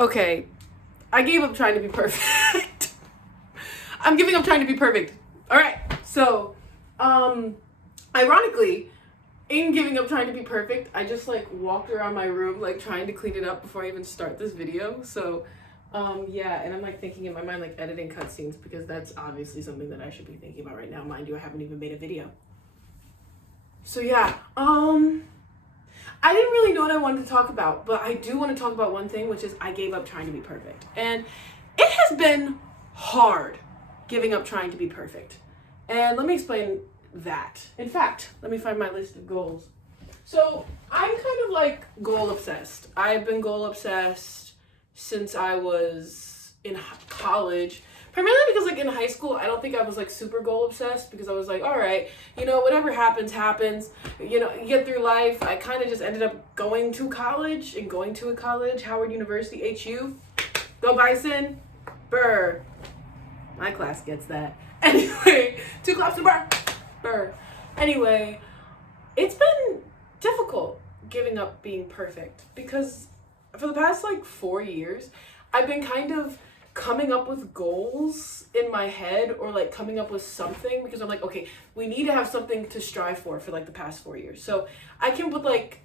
Okay, I gave up trying to be perfect. I'm giving up trying to be perfect. All right, so, ironically, in giving up trying to be perfect, I just like walked around my room like trying to clean it up before I even start this video. So, yeah, and I'm like thinking in my mind like editing cutscenes because that's obviously something that I should be thinking about right now. Mind you, I haven't even made a video. So yeah, I didn't really know what I wanted to talk about, but I do want to talk about one thing, which is I gave up trying to be perfect. And it has been hard giving up trying to be perfect. And let me explain that. In fact, let me find my list of goals. So I'm kind of like goal obsessed. I've been goal obsessed since I was in college. Primarily because like in high school, I don't think I was like super goal obsessed because I was like, all right, you know, whatever happens, happens. You know, you get through life. I kind of just ended up going to college and going to a college, Howard University, HU. Go Bison. Burr. My class gets that. Anyway, 2 claps to Burr. Burr. Anyway, it's been difficult giving up being perfect because for the past like 4 years, I've been kind of coming up with goals in my head or like coming up with something because I'm like, okay, we need to have something to strive for like the past 4 years. So I came up with like,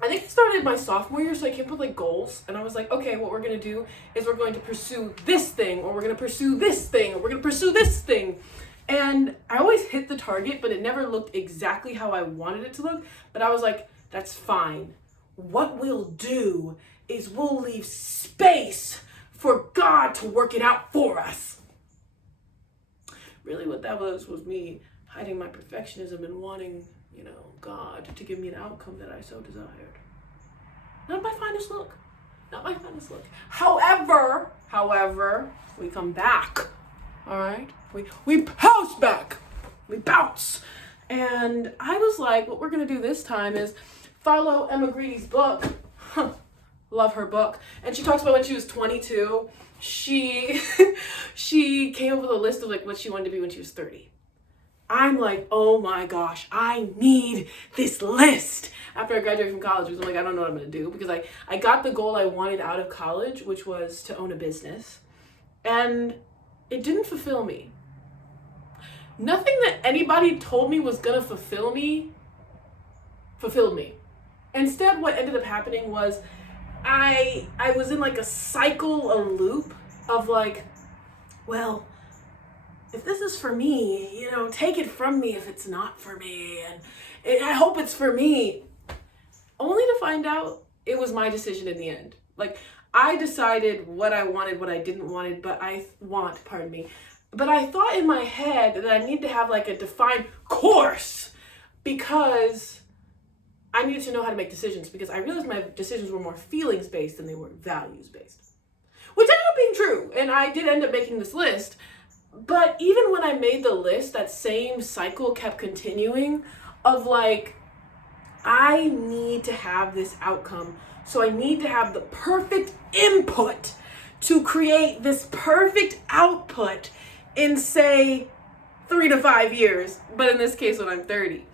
I think it started my sophomore year, so I came up with like goals and I was like, okay, what we're gonna do is we're going to pursue this thing or we're gonna pursue this thing or we're gonna pursue this thing. And I always hit the target, but it never looked exactly how I wanted it to look. But I was like, that's fine. What we'll do is we'll leave space for God to work it out for us. Really what that was me hiding my perfectionism and wanting, you know, God to give me an outcome that I so desired. Not my finest look. Not my finest look. However, we come back. All right? We bounce back. We bounce. And I was like, what we're going to do this time is follow Emma Greedy's book. Love her book. And she talks about when she was 22, she came up with a list of like what she wanted to be when she was 30. I'm like, oh my gosh, I need this list. After I graduated from college, because I'm like, I don't know what I'm going to do because I got the goal I wanted out of college, which was to own a business. And it didn't fulfill me. Nothing that anybody told me was going to fulfilled me. Instead, what ended up happening was I was in like a cycle, a loop of like, well, if this is for me, you know, take it from me if it's not for me. And I hope it's for me. Only to find out it was my decision in the end. Like, I decided what I wanted, what I didn't want, but I thought in my head that I need to have like a defined course because I needed to know how to make decisions because I realized my decisions were more feelings based than they were values based, which ended up being true. And I did end up making this list. But even when I made the list, that same cycle kept continuing of like, I need to have this outcome. So I need to have the perfect input to create this perfect output in say 3 to 5 years. But in this case, when I'm 30.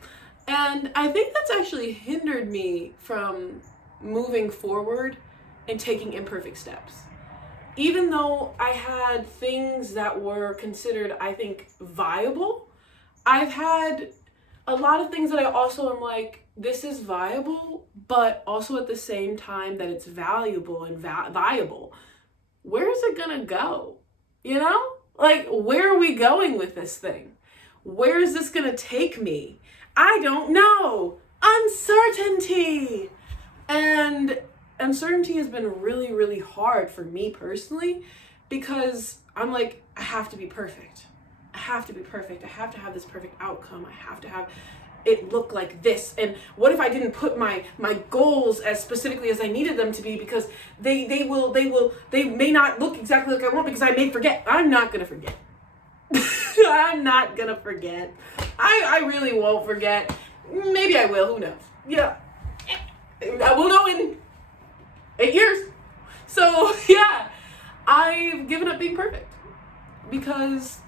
And I think that's actually hindered me from moving forward and taking imperfect steps. Even though I had things that were considered, I think, viable, I've had a lot of things that I also am like, this is viable, but also at the same time that it's valuable and viable. Where is it gonna go? You know? Like, where are we going with this thing? Where is this gonna take me? I don't know. Uncertainty. And uncertainty has been really, really hard for me personally because I'm like, I have to be perfect. I have to be perfect. I have to have this perfect outcome. I have to have it look like this. And what if I didn't put my goals as specifically as I needed them to be because they may not look exactly like I want because I may forget. I'm not going to forget. I'm not gonna forget. I really won't forget. Maybe I will, who knows? Yeah. I will know in 8 years. So yeah, I've given up being perfect because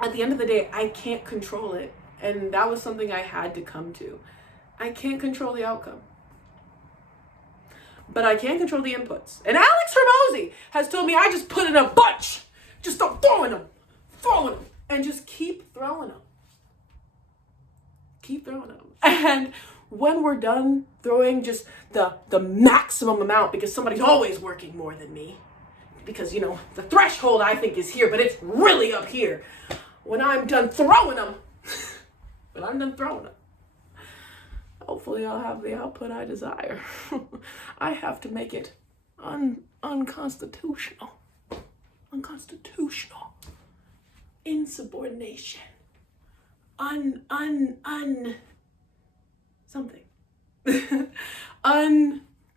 at the end of the day, I can't control it. And that was something I had to come to. I can't control the outcome. but I can control the inputs. And Alex Hermosi has told me I just put in a bunch. Just start throwing them, and just keep throwing them. Keep throwing them. And when we're done throwing just the maximum amount, because somebody's always working more than me, because, you know, the threshold I think is here, but it's really up here. When I'm done throwing them, hopefully I'll have the output I desire. I have to make it unconstitutional. Unconstitutional. Insubordination. Something.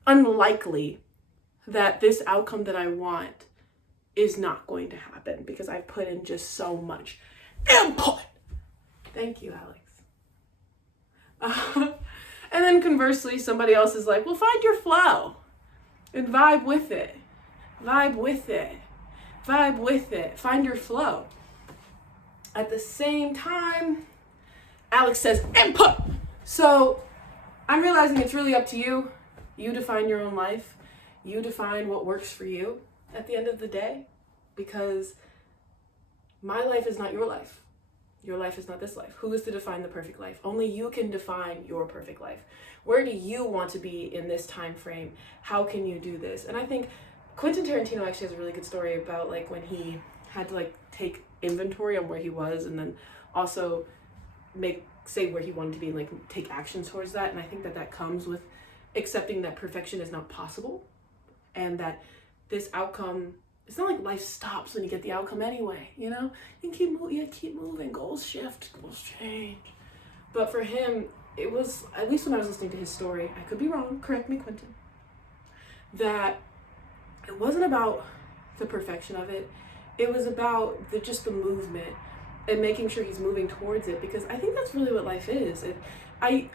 Unlikely that this outcome that I want is not going to happen because I've put in just so much input. Thank you, Alex. And then conversely, somebody else is like, well, find your flow and vibe with it. Vibe with it. Vibe with it. Find your flow. At the same time, Alex says input. So I'm realizing it's really up to you. You define your own life. You define what works for you at the end of the day, because my life is not your life. Your life is not this life. Who is to define the perfect life? Only you can define your perfect life. Where do you want to be in this time frame? How can you do this? And I think Quentin Tarantino actually has a really good story about like when he had to like take inventory on where he was and then also say where he wanted to be and like take action towards that. And I think that comes with accepting that perfection is not possible and that this outcome, it's not like life stops when you get the outcome anyway, you know? You keep moving, goals shift, goals change. But for him, it was, at least when I was listening to his story, I could be wrong, correct me, Quentin, that it wasn't about the perfection of it. It was about just the movement and making sure he's moving towards it, because I think that's really what life is. I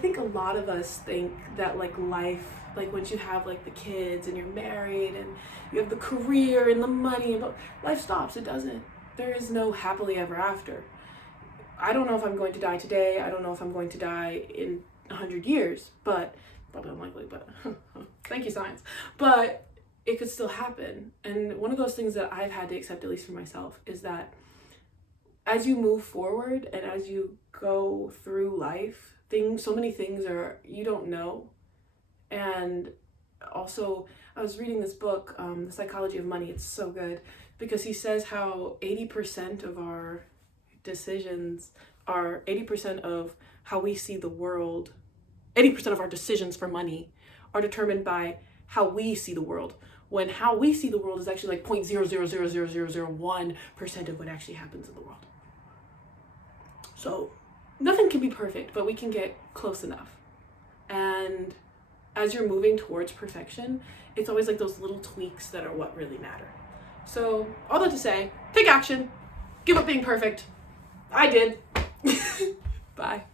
think a lot of us think that like life, like once you have like the kids and you're married and you have the career and the money, and life stops. It doesn't. There is no happily ever after. I don't know if I'm going to die today. I don't know if I'm going to die in 100 years, but probably unlikely, but thank you, science. But it could still happen. And one of those things that I've had to accept, at least for myself, is that as you move forward and as you go through life, so many things you don't know. And also, I was reading this book, The Psychology of Money. It's so good because he says how 80% of our decisions are 80% of how we see the world. 80% of our decisions for money are determined by how we see the world, when how we see the world is actually like 0.0000001% of what actually happens in the world. So nothing can be perfect, but we can get close enough. And as you're moving towards perfection, it's always like those little tweaks that are what really matter. So all that to say, take action, give up being perfect. I did. Bye.